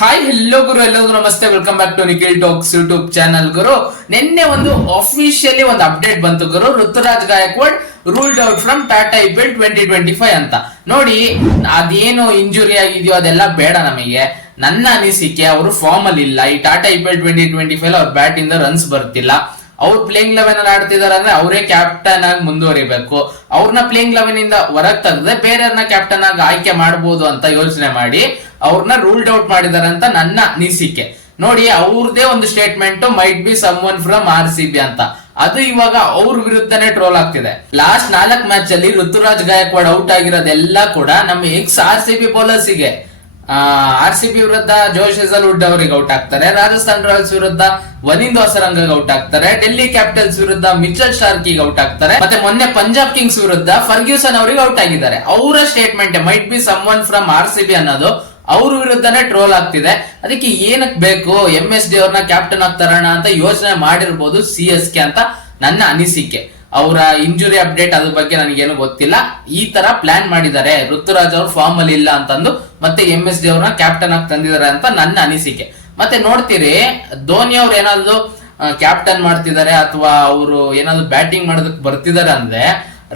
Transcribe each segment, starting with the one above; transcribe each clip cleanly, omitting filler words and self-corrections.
Hi hello ಗುರು, ಎಲ್ಲರಿಗೂ ನಮಸ್ತೆ. Welcome back to Nikhil talks YouTube channel. ಗುರು, ನಿನ್ನೆ ಒಂದು ಅಫಿಷಿಯಲಿ ಒಂದು ಅಪ್ಡೇಟ್ ಬಂತು ಗುರು. Ruturaj Gaikwad ruled out from Tata IPL 2025 ಅಂತ. ನೋಡಿ, ಅದೇನು ಇಂಜುರಿ ಆಗಿದೆಯೋ ಅದೆಲ್ಲ ಬೇಡ ನಮಗೆ. ನನ್ನ ಅನಿಸಿಕೆ ಅವರು ಫಾರ್ಮ್ ಅಲ್ಲಿ ಇಲ್ಲ. ಈ ಟಾಟಾ IPL 2025 ಅವ್ರ ಬ್ಯಾಟ್ ಇಂದ ರನ್ಸ್ ಬರ್ತಿಲ್ಲ. ಅವ್ರು ಪ್ಲೇಯಿಂಗ್ 11 ಅಲ್ಲಿ ಆಡ್ತಿದಾರೆ ಅಂದ್ರೆ ಅವರೇ ಕ್ಯಾಪ್ಟನ್ ಆಗಿ ಮುಂದುವರಿಬೇಕು. ಅವ್ರನ್ನ ಪ್ಲೇಯಿಂಗ್ 11 ಇಂದ ಹೊರಗೆ ತೆಗೆದ್ರೆ ಬೇರೆಯವ್ರನ್ನ ಕ್ಯಾಪ್ಟನ್ ಆಗಿ ಆಯ್ಕೆ ಮಾಡಬಹುದು ಅಂತ ಯೋಚನೆ ಮಾಡಿ ಅವ್ರನ್ನ ರೂಲ್ಡ್ ಔಟ್ ಮಾಡಿದಾರೆ ಅಂತ ನನ್ನ ಅನಿಸಿಕೆ. ನೋಡಿ, ಅವ್ರದೇ ಒಂದು statement might be some one from RCB ಅಂತ. ಅದು ಇವಾಗ ಅವ್ರ ವಿರುದ್ಧನೇ ಟ್ರೋಲ್ ಆಗ್ತಿದೆ. ಲಾಸ್ಟ್ 4 ಮ್ಯಾಚ್ ಅಲ್ಲಿ ಋತುರಾಜ್ ಗಾಯಕ್ವಾಡ್ ಔಟ್ ಆಗಿರೋದೆಲ್ಲ ಕೂಡ ನಮ್ಮ ಎಕ್ಸ್ RCB ಬೌಲರ್ಸ್ಗೆ. RCB ವಿರುದ್ಧ ಜೋಶ್ ಹೆಜಲ್ವುಡ್ ಅವರಿಗೆ ಔಟ್ ಆಗ್ತಾರೆ, ರಾಜಸ್ಥಾನ್ ರಾಯಲ್ಸ್ ವಿರುದ್ಧ ವನಿಂದ್ ಹೊಸರಂಗ ಔಟ್ ಆಗ್ತಾರೆ, ಡೆಲ್ಲಿ ಕ್ಯಾಪಿಟಲ್ಸ್ ವಿರುದ್ಧ ಮಿಚೆಲ್ ಸ್ಟಾರ್ಕಿಗೆ ಔಟ್ ಆಗ್ತಾರೆ, ಮತ್ತೆ ಮೊನ್ನೆ ಪಂಜಾಬ್ ಕಿಂಗ್ಸ್ ವಿರುದ್ಧ ಫರ್ಗ್ಯೂಸನ್ ಅವರಿಗೆ ಔಟ್ ಆಗಿದ್ದಾರೆ. ಅವರ statement might be some one from RCB ಅನ್ನೋದು ಅವ್ರ ವಿರುದ್ಧನೇ ಟ್ರೋಲ್ ಆಗ್ತಿದೆ. ಅದಕ್ಕೆ ಏನಕ್ ಬೇಕು MSD ಅವ್ರನ್ನ ಕ್ಯಾಪ್ಟನ್ ಆಗ್ತಾರಣ ಅಂತ ಯೋಚನೆ ಮಾಡಿರ್ಬೋದು CSK ಅಂತ ನನ್ನ ಅನಿಸಿಕೆ. ಅವರ ಇಂಜುರಿ ಅಪ್ಡೇಟ್ ಅದ್ರ ಬಗ್ಗೆ ನನಗೇನು ಗೊತ್ತಿಲ್ಲ. ಈ ತರ ಪ್ಲಾನ್ ಮಾಡಿದ್ದಾರೆ, ಋತುರಾಜ್ ಅವ್ರು ಫಾರ್ಮ್ ಅಲ್ಲಿ ಇಲ್ಲ ಅಂತಂದು ಮತ್ತೆ MSD ಅವ್ರನ್ನ ಕ್ಯಾಪ್ಟನ್ ಆಗಿ ತಂದಿದ್ದಾರೆ ಅಂತ ನನ್ನ ಅನಿಸಿಕೆ. ಮತ್ತೆ ನೋಡ್ತೀರಿ, ಧೋನಿ ಅವ್ರು ಏನಾದ್ರು ಕ್ಯಾಪ್ಟನ್ ಮಾಡ್ತಿದ್ದಾರೆ ಅಥವಾ ಅವರು ಏನಾದ್ರು ಬ್ಯಾಟಿಂಗ್ ಮಾಡೋದಕ್ಕೆ ಬರ್ತಿದಾರೆ ಅಂದ್ರೆ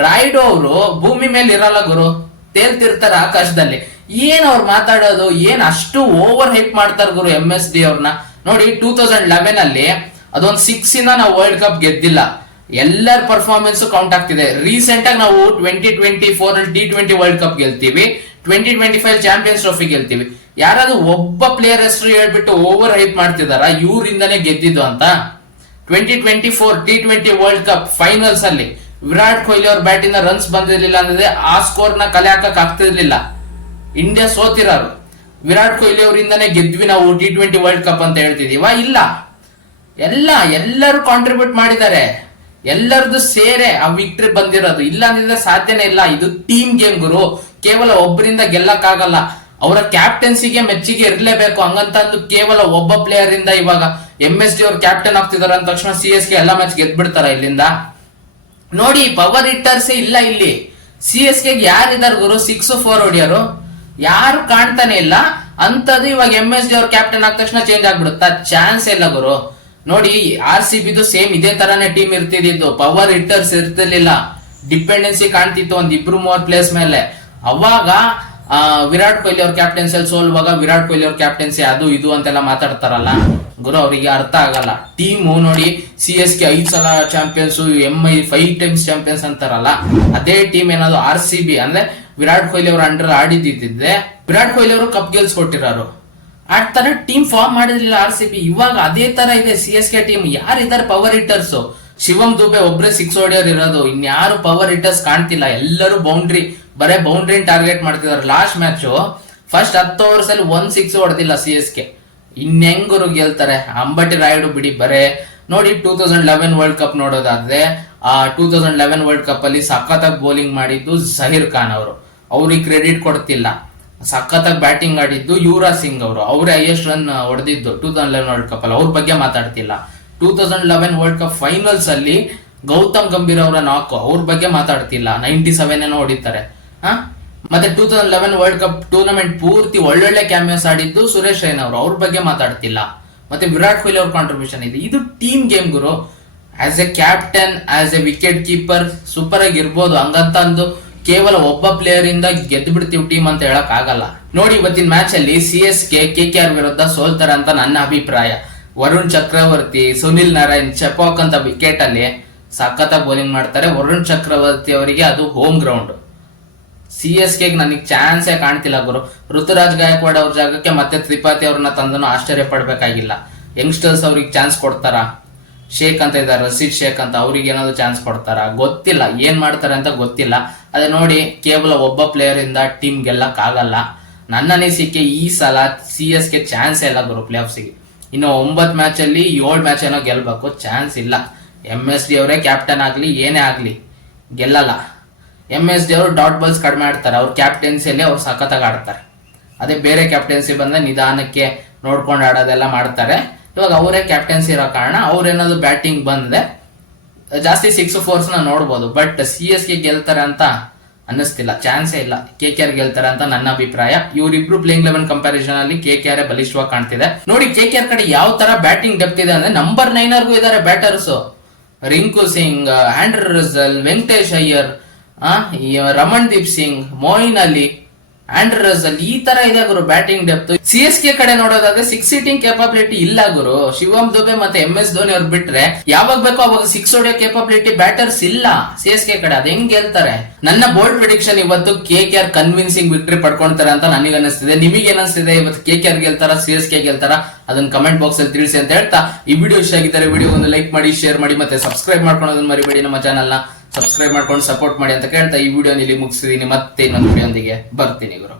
ರಾಯ್ಡು ಅವರು ಭೂಮಿ ಮೇಲೆ ಇರಲ್ಲ ಗುರು, ತೇಲ್ತಿರ್ತಾರೆ ಆಕಾಶದಲ್ಲಿ. ಏನ್ ಅವ್ರು ಮಾತಾಡೋದು, ಏನ್ ಅಷ್ಟು ಓವರ್ ಹೈಪ್ ಮಾಡ್ತಾರೆ ಗುರು MSD ಅವ್ರನ್ನ. ನೋಡಿ, 2011 ಅಲ್ಲಿ ಅದೊಂದು 6 ಇಂದ ನಾವು ವರ್ಲ್ಡ್ ಕಪ್ ಗೆದ್ದಿಲ್ಲ. ಎಲ್ಲರ ಪರ್ಫಾರ್ಮೆನ್ಸ್ ಕೌಂಟ್ ಆಗ್ತಿದೆ. ರೀಸೆಂಟ್ ಆಗಿ ನಾವು 2024 ಅಲ್ಲಿ T20 ವರ್ಲ್ಡ್ ಕಪ್ ಗೆಲ್ತೀವಿ, 2025 ಚಾಂಪಿಯನ್ಸ್ ಟ್ರೋಫಿ ಗೆಲ್ತೀವಿ. ಯಾರಾದ್ರೂ ಒಬ್ಬ ಪ್ಲೇಯರ್ ಹೆಸರು ಹೇಳ್ಬಿಟ್ಟು ಓವರ್ ಹೈಪ್ ಮಾಡ್ತಿದಾರ ಇವರಿಂದಾನೇ ಗೆದ್ದಿದ್ದು ಅಂತ? 2024 T20 ವರ್ಲ್ಡ್ ಕಪ್ ಫೈನಲ್ಸ್ ಅಲ್ಲಿ ವಿರಾಟ್ ಕೊಹ್ಲಿ ಅವ್ರ ಬ್ಯಾಟ್ ಇಂದ ರನ್ಸ್ ಬಂದಿರ್ಲಿಲ್ಲ ಅಂದ್ರೆ ಆ ಸ್ಕೋರ್ ನ ಕಲೆ ಹಾಕಕ್ ಆಗ್ತಿರ್ಲಿಲ್ಲ. ಇಂಡಿಯಾ ಸೋತಿರೋರು. ವಿರಾಟ್ ಕೊಹ್ಲಿ ಅವರಿಂದಾನೇ ಗೆದ್ವಿ ನಾವು T20 ವರ್ಲ್ಡ್ ಕಪ್ ಅಂತ ಹೇಳ್ತಿದೀವ? ಇಲ್ಲ, ಎಲ್ಲರೂ ಕಾಂಟ್ರಿಬ್ಯೂಟ್ ಮಾಡಿದ್ದಾರೆ. ಎಲ್ಲರದು ಸೇರೆ ಆ ವಿಕ್ಟ್ರಿ ಬಂದಿರೋದು. ಇಲ್ಲ ಅಂದ್ರೆ ಸಾಧ್ಯನೇ ಇಲ್ಲ. ಇದು ಟೀಮ್ ಗೇಮ್ ಗುರು, ಕೇವಲ ಒಬ್ಬರಿಂದ ಗೆಲ್ಲಕ್ಕಾಗಲ್ಲ. ಅವರ ಕ್ಯಾಪ್ಟನ್ಸಿಗೆ ಮೆಚ್ಚುಗೆ ಇರ್ಲೇಬೇಕು. ಹಂಗಂತ ಕೇವಲ ಒಬ್ಬ ಪ್ಲೇಯರ್ ಇಂದ ಇವಾಗ MSD ಅವ್ರು ಕ್ಯಾಪ್ಟನ್ ಆಗ್ತಿದಾರ ಅಂದ ತಕ್ಷಣ CSK ಎಲ್ಲ ಮ್ಯಾಚ್ ಗೆದ್ಬಿಡ್ತಾರ ಇಲ್ಲಿಂದ? ನೋಡಿ, ಪವರ್ ಹಿಟ್ಟರ್ಸೇ ಇಲ್ಲ ಇಲ್ಲಿ. CSK ಯಾರಿದಾರ ಗುರು? 6-4 ಹೊಡಿಯೋರು ಯಾರು ಕಾಣ್ತಾನೆ ಇಲ್ಲ. ಅಂತದ್ದು ಇವಾಗ MSD ಅವ್ರು ಕ್ಯಾಪ್ಟನ್ ಆದ ತಕ್ಷಣ ಚೇಂಜ್ ಆಗ್ಬಿಡುತ್ತಾ? ಚಾನ್ಸ್ ಇಲ್ಲ ಗುರು. ನೋಡಿ, RCB ಸೇಮ್ ಇದೇ ತರಾನೇ ಟೀಮ್ ಇರ್ತಿದ್ದು. ಪವರ್ ಹಿಟ್ಟರ್ಸ್ ಇರ್ತಿರ್ಲಿಲ್ಲ, ಡಿಪೆಂಡೆನ್ಸಿ ಕಾಣ್ತಿತ್ತು ಒಂದ್ 2-3 ಪ್ಲೇಸ್ ಮೇಲೆ. ಅವಾಗ ವಿರಾಟ್ ಕೊಹ್ಲಿ ಅವ್ರ ಕ್ಯಾಪ್ಟನ್ಸಿ ಅಲ್ಲಿ ಸೋಲ್ವಾಗ ವಿರಾಟ್ ಕೊಹ್ಲಿ ಅವ್ರ ಕ್ಯಾಪ್ಟನ್ಸಿ ಅದು ಇದು ಅಂತೆಲ್ಲ ಮಾತಾಡ್ತಾರಲ್ಲ ಗುರು, ಅವರಿಗೆ ಅರ್ಥ ಆಗಲ್ಲ. ಟೀಮು ನೋಡಿ, CSK 5 ಸಲ ಚಾಂಪಿಯನ್ಸ್, MI 5 ಟೈಮ್ಸ್ ಚಾಂಪಿಯನ್ಸ್ ಅಂತಾರಲ್ಲ, ಅದೇ ಟೀಮ್ ಏನಾದ್ರು RCB ಅಂದ್ರೆ ವಿರಾಟ್ ಕೊಹ್ಲಿ ಅವ್ರ ಅಂಡರ್ ಆಡಿದ್ದಿದ್ರೆ ವಿರಾಟ್ ಕೊಹ್ಲಿ ಅವರು ಕಪ್ ಗೆಲ್ಸ್ಕೊಟ್ಟಿರೋರು. ಆ ತರ ಟೀಮ್ ಫಾರ್ಮ್ ಮಾಡಿರ್ಲಿಲ್ಲ RCB. ಇವಾಗ ಅದೇ ತರ ಇದೆ CSK ಟೀಮ್. ಯಾರಿದ್ದಾರೆ ಪವರ್ ಹಿಟ್ಟರ್ಸ್? ಶಿವಮ್ ದುಬೆ ಒಬ್ರೆ 6 ಹೊಡಿಯೋರ್ ಇರೋದು, ಇನ್ಯಾರು ಪವರ್ ಹಿಟ್ಟರ್ಸ್ ಕಾಣ್ತಿಲ್ಲ. ಎಲ್ಲರೂ ಬರೇ ಬೌಂಡ್ರಿ ಟಾರ್ಗೆಟ್ ಮಾಡ್ತಿದ್ದಾರೆ. ಲಾಸ್ಟ್ ಮ್ಯಾಚ್ ಫಸ್ಟ್ 10 ಓವರ್ಸ್ ಅಲ್ಲಿ 1 6 ಹೊಡೆದಿಲ್ಲ CSK. ಇನ್ನೆಂಗರು ಗೆಲ್ತಾರೆ? ಅಂಬಟಿ ರಾಯುಡು ಬಿಡಿ. ಬರೇ ನೋಡಿ, 2011 ವರ್ಲ್ಡ್ ಕಪ್ ನೋಡೋದಾದ್ರೆ ಆ 2011 ವರ್ಲ್ಡ್ ಕಪ್ ಅಲ್ಲಿ ಸಖತ್ತಾಗಿ ಬೌಲಿಂಗ್ ಮಾಡಿದ್ದು ಜಹೀರ್ ಖಾನ್ ಅವರು, ಅವ್ರಿಗೆ ಕ್ರೆಡಿಟ್ ಕೊಡ್ತಿಲ್ಲ. ಸಖತ್ತಾಗಿ ಬ್ಯಾಟಿಂಗ್ ಆಡಿದ್ದು ಯುವರಾಜ್ ಸಿಂಗ್ ಅವರು, ಅವರೇ ಹೈಯೆಸ್ಟ್ ರನ್ ಹೊಡೆದಿದ್ದು 2011 ವರ್ಲ್ಡ್ ಕಪ್ ಅಲ್ಲಿ. ಅವ್ರ ಬಗ್ಗೆ ಮಾತಾಡ್ತಿಲ್ಲ. 2011 ವರ್ಲ್ಡ್ ಕಪ್ ಫೈನಲ್ಸ್ ಅಲ್ಲಿ ಗೌತಮ್ ಗಂಭೀರ್ ಅವರ ನಾಕ್, ಅವ್ರ ಬಗ್ಗೆ ಮಾತಾಡ್ತಿಲ್ಲ. 97 ಏನೋ ಹೊಡಿತಾರೆ. ಮತ್ತೆ 2011 ವರ್ಲ್ಡ್ ಕಪ್ ಟೂರ್ನಮೆಂಟ್ ಪೂರ್ತಿ ಒಳ್ಳೊಳ್ಳೆ ಕ್ಯಾಮಿಯೋಸ್ ಆಡಿದ್ದು ಸುರೇಶ್ ರೈನಾ ಅವರು, ಅವ್ರ ಬಗ್ಗೆ ಮಾತಾಡ್ತಿಲ್ಲ. ಮತ್ತೆ ವಿರಾಟ್ ಕೊಹ್ಲಿ ಅವ್ರ ಕಾಂಟ್ರಿಬ್ಯೂಷನ್ ಇದೆ. ಇದು team game Guru. As A captain, as A wicket keeper super ಆಗಿ ಇರ್ಬೋದು. ಹಂಗಂತ ಅಂದು ಕೇವಲ ಒಬ್ಬ ಪ್ಲೇಯರ್ ಇಂದ ಗೆದ್ದು ಬಿಡ್ತೀವಿ ಟೀಮ್ ಅಂತ ಹೇಳಕ್ ಆಗಲ್ಲ. ನೋಡಿ, ಇವತ್ತಿನ ಮ್ಯಾಚ್ ಅಲ್ಲಿ CSK KKR ವಿರುದ್ಧ ಸೋಲ್ತಾರೆ ಅಂತ ನನ್ನ ಅಭಿಪ್ರಾಯ. ವರುಣ್ ಚಕ್ರವರ್ತಿ, ಸುನಿಲ್ ನಾರಾಯಣ್, ಚೆಪಾಕ್ ಅಂತ ವಿಕೆಟ್ ಅಲ್ಲಿ ಸಖತ್ತಾಗಿ ಬೌಲಿಂಗ್ ಮಾಡ್ತಾರೆ. ವರುಣ್ ಚಕ್ರವರ್ತಿ ಅವರಿಗೆ ಅದು ಹೋಮ್ ಗ್ರೌಂಡ್. CSK ನನಗೆ ಚಾನ್ಸೇ ಕಾಣ್ತಿಲ್ಲ ಗುರು. ಋತುರಾಜ್ ಗಾಯಕ್ವಾಡ್ ಅವ್ರ ಜಾಗಕ್ಕೆ ಮತ್ತೆ ತ್ರಿಪಾಠಿ ಅವ್ರನ್ನ ತಂದನು ಆಶ್ಚರ್ಯ ಪಡ್ಬೇಕಾಗಿಲ್ಲ. ಯಂಗ್ಸ್ಟರ್ಸ್ ಅವ್ರಿಗೆ ಚಾನ್ಸ್ ಕೊಡ್ತಾರ? ಶೇಖ್ ಅಂತ ಇದ್ದಾರೆ, ರಶೀದ್ ಶೇಖ್ ಅಂತ, ಅವ್ರಿಗೆ ಏನಾದ್ರು ಚಾನ್ಸ್ ಕೊಡ್ತಾರ? ಗೊತ್ತಿಲ್ಲ. ಏನ್ ಮಾಡ್ತಾರೆ ಅಂತ ಗೊತ್ತಿಲ್ಲ. ಅದೇ ನೋಡಿ, ಕೇವಲ ಒಬ್ಬ ಪ್ಲೇಯರ್ ಇಂದ ಟೀಮ್ ಗೆಲ್ಲಕ್ ಆಗಲ್ಲ. ನನ್ನ ಅನಿಸಿಕೆ ಈ ಸಲ CSK ಚಾನ್ಸ್ ಇಲ್ಲ ಗುರು ಪ್ಲೇ ಆಫ್ಸ್ಗೆ. ಇನ್ನು 9 ಮ್ಯಾಚ್ ಅಲ್ಲಿ 7 ಮ್ಯಾಚ್ ಏನೋ ಗೆಲ್ಬೇಕು, ಚಾನ್ಸ್ ಇಲ್ಲ. MSD ಅವರೇ ಕ್ಯಾಪ್ಟನ್ ಆಗ್ಲಿ ಏನೇ ಆಗ್ಲಿ ಗೆಲ್ಲಲ್ಲ. MSD ಅವರು ಡಾಟ್ ಬಾಲ್ಸ್ ಕಡಿಮೆ ಆಡ್ತಾರೆ, ಅವ್ರ ಕ್ಯಾಪ್ಟನ್ಸಿಯಲ್ಲಿ ಅವ್ರು ಸಖತ್ತಾಗಿ ಆಡ್ತಾರೆ. ಅದೇ ಬೇರೆ ಕ್ಯಾಪ್ಟನ್ಸಿ ಬಂದ್ರೆ ನಿಧಾನಕ್ಕೆ ನೋಡ್ಕೊಂಡು ಆಡೋದೆಲ್ಲ ಮಾಡ್ತಾರೆ. ಇವಾಗ ಅವರೇ ಕ್ಯಾಪ್ಟನ್ಸಿ ಇರೋ ಕಾರಣ ಅವ್ರೇನಾದ್ರು ಬ್ಯಾಟಿಂಗ್ ಬಂದ್ರೆ ಜಾಸ್ತಿ 6 4 ನೋಡ್ಬೋದು. ಬಟ್ CSK ಗೆಲ್ತಾರೆ ಅಂತ ಅನ್ನಿಸ್ತಿಲ್ಲ, ಚಾನ್ಸೇ ಇಲ್ಲ. KKR ಗೆಲ್ತಾರೆ ಅಂತ ನನ್ನ ಅಭಿಪ್ರಾಯ. ಇವರಿಬ್ರು ಪ್ಲೇಯಿಂಗ್ 11 ಕಂಪ್ಯಾರಿಸನ್ ಅಲ್ಲಿ KKR ಬಲಿಷ್ಠವಾಗಿ ಕಾಣ್ತಿದೆ. ನೋಡಿ KKR ಕಡೆ ಯಾವ ತರ ಬ್ಯಾಟಿಂಗ್ ಡೆಪ್ತ್ ಇದೆ ಅಂದ್ರೆ ನಂಬರ್ 9 ಇದಾರೆ batters. Rinku Singh, Andrew Russell, Venkatesh Iyer, Ramandeep Singh, Moin Ali, Andrew Russell, ಈ ತರ ಇದೆ ಗುರು ಬ್ಯಾಟಿಂಗ್ ಡೆಪ್ತ್. CSK ಕಡೆ ನೋಡೋದಾದ್ರೆ 6 ಸೀಟಿಂಗ್ ಕೇಪಬಿಲಿಟಿ ಇಲ್ಲ ಗುರು. ಶಿವಮ್ ದುಬೆ ಮತ್ತೆ MS ಧೋನಿ ಅವ್ರು ಬಿಟ್ರೆ ಯಾವಾಗ ಬೇಕೋ ಅವಾಗ 6 ಹೊಡೆಯೋ ಕೇಪಬಿಲಿಟಿ ಬ್ಯಾಟರ್ಸ್ ಇಲ್ಲ CSK ಕಡೆ. ಅದ್ ಹೆಂಗ್ ಗೆಲ್ತಾರೆ? ನನ್ನ ಬೋಲ್ಡ್ ಪ್ರಿಡಿಕ್ಷನ್ ಇವತ್ತು KKR ಕನ್ವಿನ್ಸಿಂಗ್ ವಿಕ್ಟರಿ ಪಡ್ಕೊಂತಾರೆ ಅಂತ ನನಗೆ ಅನಿಸ್ತಿದೆ. ನಿಮಗೆ ಏನಿಸ್ತಿದೆ? ಇವತ್ತು KKR ಗೆಲ್ತಾರ, CSK ಗೆಲ್ತಾರ? ಅದನ್ನ ಕಮೆಂಟ್ ಬಾಕ್ಸ್ ಅಲ್ಲಿ ತಿಳಿಸಿ ಅಂತ ಹೇಳ್ತಾ, ಈ ವಿಡಿಯೋ ಇಷ್ಟ ಆಗಿದ್ದಾರೆ ವಿಡಿಯೋ ಒಂದು ಲೈಕ್ ಮಾಡಿ, ಶೇರ್ ಮಾಡಿ, ಮತ್ತೆ ಸಬ್ಸ್ಕ್ರೈಬ್ ಮಾಡ್ಕೊಳ್ಳೋದನ್ನ ಮರಿಬೇಡಿ. ನಮ್ಮ ಚಾನಲ್ ನ ಸಬ್ಸ್ಕ್ರೈಬ್ ಮಾಡ್ಕೊಂಡು ಸಪೋರ್ಟ್ ಮಾಡಿ ಅಂತ ಕೇಳ್ತಾ ಈ ವಿಡಿಯೋ ಇಲ್ಲಿ ಮುಗಿಸ್ತೀನಿ. ಮತ್ತೆ ಇನ್ನೊಂದು ವಿಡಿಯೋ ಬರ್ತೀನಿ ಗುರು.